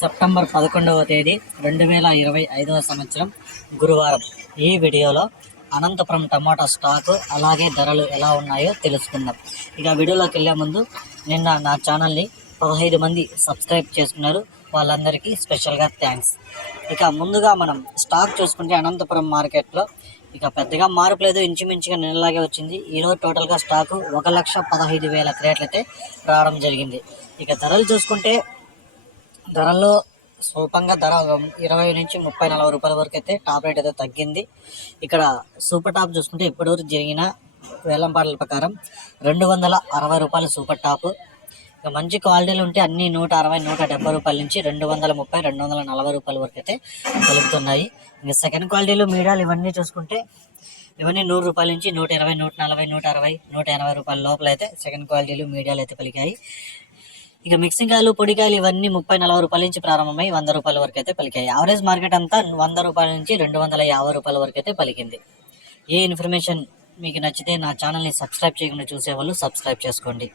September పదకొండవ తేదీ రెండు వేల ఇరవై ఐదవ సంవత్సరం గురువారం. ఈ వీడియోలో అనంతపురం టమాటా స్టాకు అలాగే ధరలు ఎలా ఉన్నాయో తెలుసుకుందాం. ఇక వీడియోలోకి వెళ్ళే ముందు నిన్న నా ఛానల్ని పదహైదు మంది సబ్స్క్రైబ్ చేసుకున్నారు. వాళ్ళందరికీ స్పెషల్గా థ్యాంక్స్. ఇక ముందుగా మనం స్టాక్ చూసుకుంటే అనంతపురం మార్కెట్లో ఇక పెద్దగా మార్పు లేదు. ఇంచుమించుగా నిన్నలాగే వచ్చింది. ఈరోజు టోటల్గా స్టాకు ఒక లక్ష పదహైదు వేల క్రేట్లైతే రావడం జరిగింది. ఇక ధరలు చూసుకుంటే ధరల్లో స్వల్పంగా ధర ఇరవై నుంచి ముప్పై నలభై రూపాయల వరకు అయితే టాప్ రేట్ అయితే తగ్గింది. ఇక్కడ సూపర్ టాప్ చూసుకుంటే ఇప్పటివరకు జరిగిన వేలంపాటల ప్రకారం రెండు వందల అరవై రూపాయల సూపర్ టాప్. ఇక మంచి క్వాలిటీలు ఉంటే అన్ని నూట అరవై నూట డెబ్బై రూపాయల నుంచి రెండు వందల ముప్పై రెండు వందల నలభై రూపాయల వరకు అయితే కలుగుతున్నాయి ఇంకా సెకండ్ క్వాలిటీలు మీడియాలు ఇవన్నీ చూసుకుంటే ఇవన్నీ నూరు రూపాయల నుంచి నూట ఇరవై నూట నలభై నూట అరవై నూట ఎనభై రూపాయల లోపల అయితే సెకండ్ క్వాలిటీలు మీడియాలు అయితే పలికాయి. ఇక మిక్సింగ్ కాయలు పొడికాయలు ఇవన్నీ ముప్పై నలభై రూపాయల నుంచి ప్రారంభమై వంద రూపాయల వరకు అయితే పలికాయి. యావరేజ్ మార్కెట్ అంతా వంద రూపాయల నుంచి రెండు వందల యాభై రూపాయల వరకు అయితే పలికింది. ఏ ఇన్ఫర్మేషన్ మీకు నచ్చితే నా ఛానల్ని సబ్స్క్రైబ్ చేయకుండా చూసేవాళ్ళు సబ్స్క్రైబ్ చేసుకోండి.